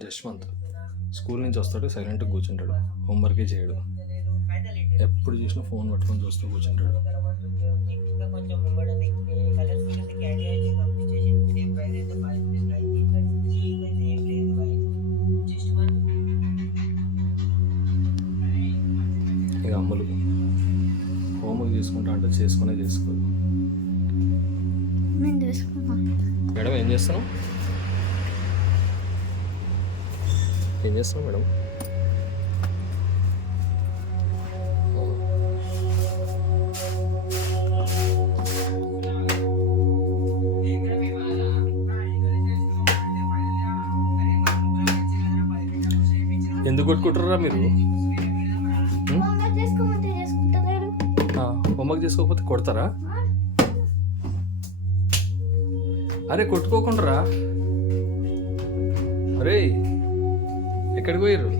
Yashwant school నుంచి వస్తాడు, సైలెంట్గా కూర్చుంటాడు, హోంవర్కే చేయడు, ఎప్పుడు చూసినా ఫోన్ పట్టుకొని చూస్తూ కూర్చుంటాడు. ఇక అమ్ములు హోంవర్క్ చేసుకుంటా అంటే చేసుకోదు. మేడం ఏం చేస్తున్నావు మేడం? ఎందుకు కొట్టుకుంటారా మీరు? హోంవర్క్ చేసుకోకపోతే కొడతారా? అరే కొట్టుకోకుండా అరే ఎక్కడికి పోయారు?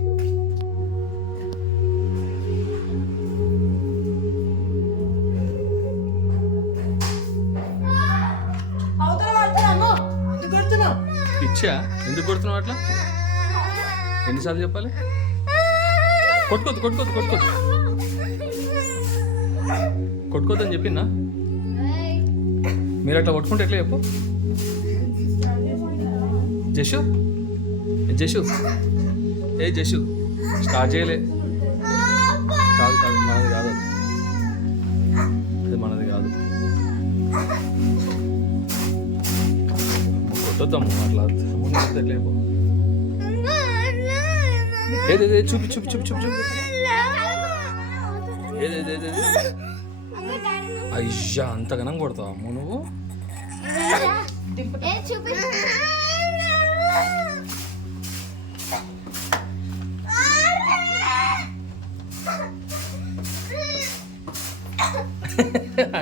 ఇచ్చా ఎందుకు కొడుతున్నావు అట్లా? ఎన్నిసార్లు చెప్పాలి? కొట్టుకోద్దని చెప్పిందా? మీరు అట్లా కొట్టుకుంటే ఎట్లా చెప్పు? జషు స్టార్ట్ చేయలే. కాదు మనది కాదు. కొట్టొద్దాము అట్లా ఎట్లా చెప్పు? ఏదే చూపి అయ్యా అంతగానం కొడతావు అమ్మ నువ్వు?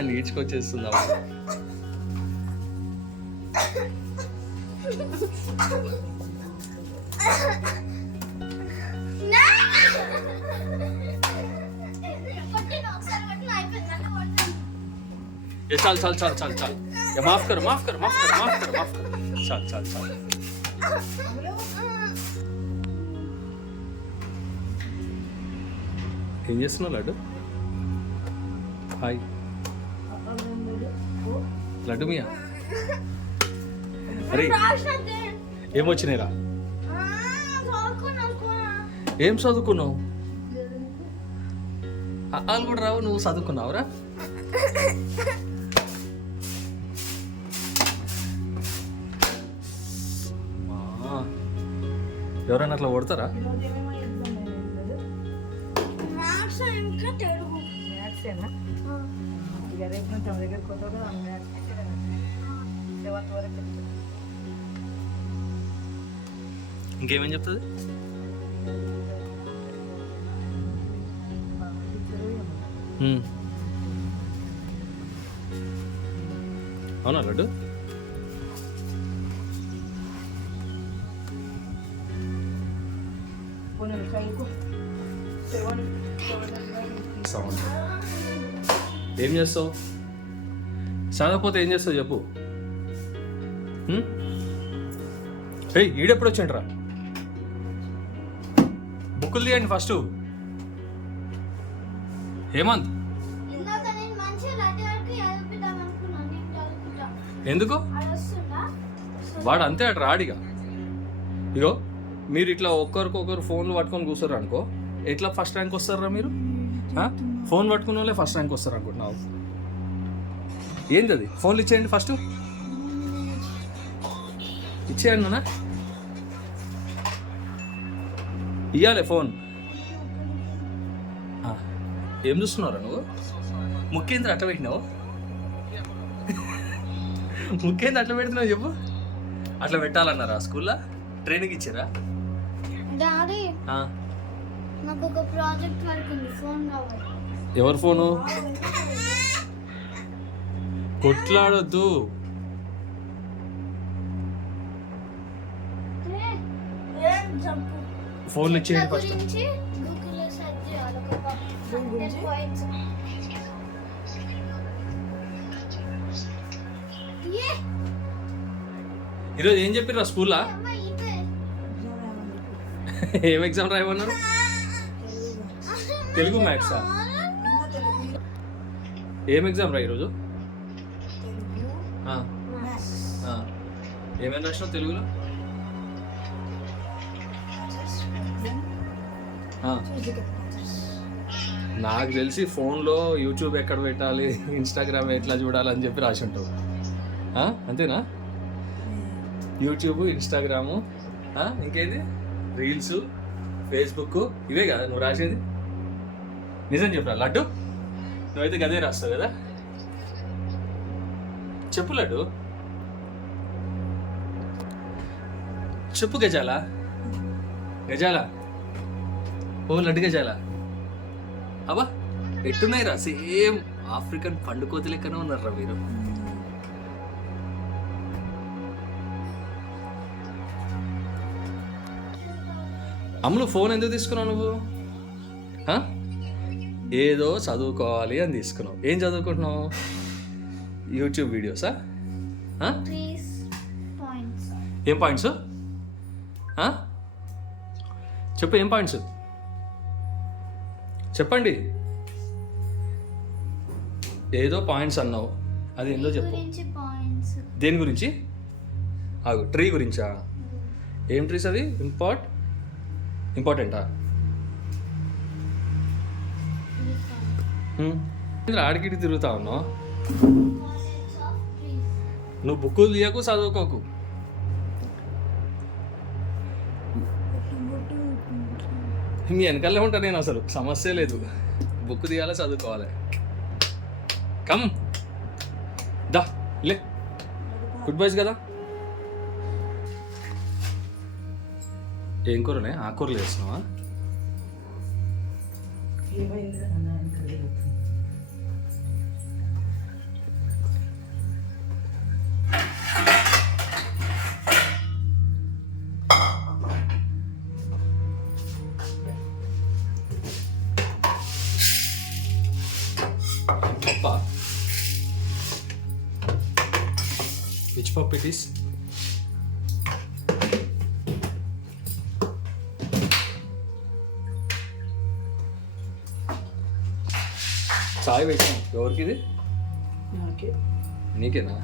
నీడ్చుకొచ్చేస్తుందా? చాలు మాఫ్ కరు చాలు. ఏం చేస్తున్నావు లడ్డు? హాయ్ లడ్డు మియా. అరే ఏమొచ్చినాయిరా? ఏం చదువుకున్నావు? వాళ్ళు కూడా రావు, నువ్వు చదువుకున్నావురా? ఎవరైనా అట్లా కొడతారా? ఇంకేమేం చెప్తుంది? అవునా లడ్డు? ఏం చేస్తావు? చదవకపోతే ఏం చేస్తావు చెప్పు? ఈడెప్పుడు వచ్చిండ్రా? బుక్కులు తీయండి ఫస్ట్. హేమంత్ ఎందుకు? వాడు అంతే అటు రాడిగా. ఇగో మీరు ఇట్లా ఒక్కరికొకరు ఫోన్లు పట్టుకొని కూర్చోరు అనుకో, ఎట్లా ఫస్ట్ ర్యాంక్ వస్తారా మీరు? ఫోన్ పట్టుకున్న వాళ్ళే ఫస్ట్ ర్యాంక్ వస్తారు అనుకుంటున్నావు? ఏంది అది? ఫోన్లు ఇచ్చేయండి ఫస్ట్. ఇచ్చేయండి నాన్న, ఇవ్వాలి ఫోన్. ఏం చూస్తున్నారా నువ్వు? ముఖ్యేంద్ర అట్లా పెట్టినావు? ముఖ్యేంద్ర అట్లా పెడుతున్నావు చెప్పు? అట్లా పెట్టాలన్నారా స్కూల్లో? ట్రైనింగ్ ఇచ్చారా? డాడీ నాకు ఒక ప్రాజెక్ట్ వర్క్ ఉంది, ఫోన్ కావాలి. ఎవరి ఫోను? కొట్లాడొద్దు. ఫోన్లు ఇచ్చేయండి ఫస్ట్. ఈరోజు ఏం చెప్పిర్రా స్కూల్లో? ఏం ఎగ్జామ్ రాయమన్నారు? తెలుగు మ్యాథ్సా? ఏం ఎగ్జామ్ రా ఈరోజు? ఆ, ఆ. ఏమేమి రాసినావు తెలుగులో? ఆ. నాకు తెలిసి ఫోన్లో యూట్యూబ్ ఎక్కడ పెట్టాలి, ఇన్స్టాగ్రామ్ ఎట్లా చూడాలని చెప్పి రాసి ఉంటావు. అంతేనా? యూట్యూబ్, ఇన్స్టాగ్రాము, ఇంకేంది, రీల్స్, ఫేస్బుక్, ఇవే కదా నువ్వు రాసేది? నిజం చెప్పరా లడ్డు? నువ్వైతే గదే రాస్తావు కదా? చెప్పు లడ్డు, చెప్పు. గజాల గజాల, ఓ లడ్డు గజాల. అబ్బా ఎట్టున్నాయి రా, సేమ్ ఆఫ్రికన్ పండుకోతి లెక్కనే ఉన్నారా మీరు. అమ్ములు ఫోన్ ఎందుకు తీసుకున్నావు నువ్వు? ఏదో చదువుకోవాలి అని తీసుకున్నావు. ఏం చదువుకుంటున్నావు? యూట్యూబ్ వీడియోసా? ఏం పాయింట్స్? చెప్పు, ఏం పాయింట్స్ చెప్పండి. ఏదో పాయింట్స్ అన్నావు, అది ఏందో చెప్పు. దేని గురించి? ట్రీ గురించా? ఏం ట్రీస్ అవి? ఇంపార్టెంటా? ఆడికిటి తిరుగుతా ఉన్నావు. నువ్వు బుక్కులు తీయకు, చదువుకోకు. మీ వెనకాలే ఉంటా నేను, అసలు సమస్య లేదు. బుక్ తీయాలి, చదువుకోవాలి. కమ్ దా లే, గుడ్ బాయ్స్ కదా. ఏం కూరనే? ఆకుకూరలు వేస్తున్నావా? Papa, which pup it is? చాయ్ వేసాం. ఎవరికి ఇది? నీకేనా?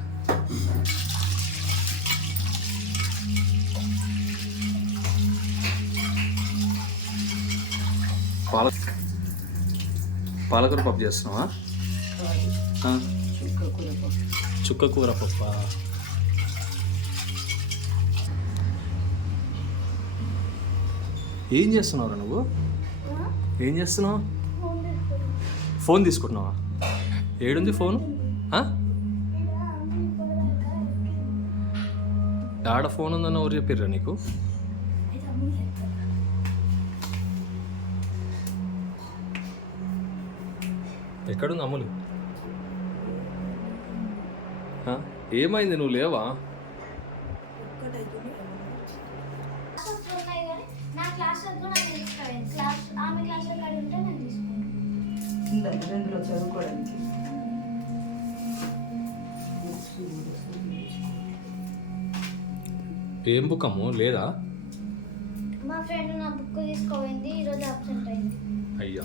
పాలకూర పప్పు చేస్తున్నావా? చుక్క కూర పప్ప. ఏం చేస్తున్నావురా నువ్వు? ఏం చేస్తున్నావు? ఫోన్ తీసుకుంటున్నావా? ఏడుంది ఫోను? ఆడ ఫోన్ ఉందని ఎవరు చెప్పిర్రా నీకు? ఎక్కడుంది అమ్ములు? ఏమైంది? నువ్వు లేవా? చదువుకోవడానికి ఏం బుక్ అమ్ము? లేదా? మా ఫ్రెండ్ నా బుక్ తీసుకోపోయింది, ఈరోజు అబ్సెంట్ అయింది. అయ్యా,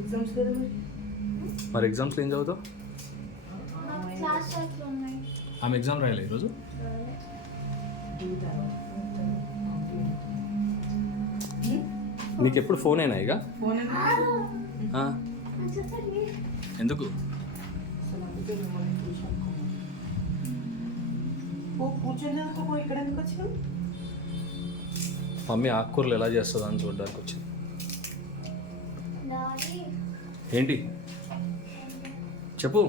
ఎగ్జామ్స్ కదా మరి ఎగ్జామ్స్లో ఏం చదువుతావు? క్లాస్ ఉన్నాయి. ఆమె ఎగ్జామ్ రాయలే ఈరోజు? నీకు ఎప్పుడు ఫోన్ అయినా ఇక? ఎందుకు? మమ్మీ ఆకుకూరలు ఎలా చేస్తుందా అని చూడడానికి వచ్చింది. ఏంటి చెప్పు,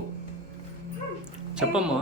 చెప్పమ్మా.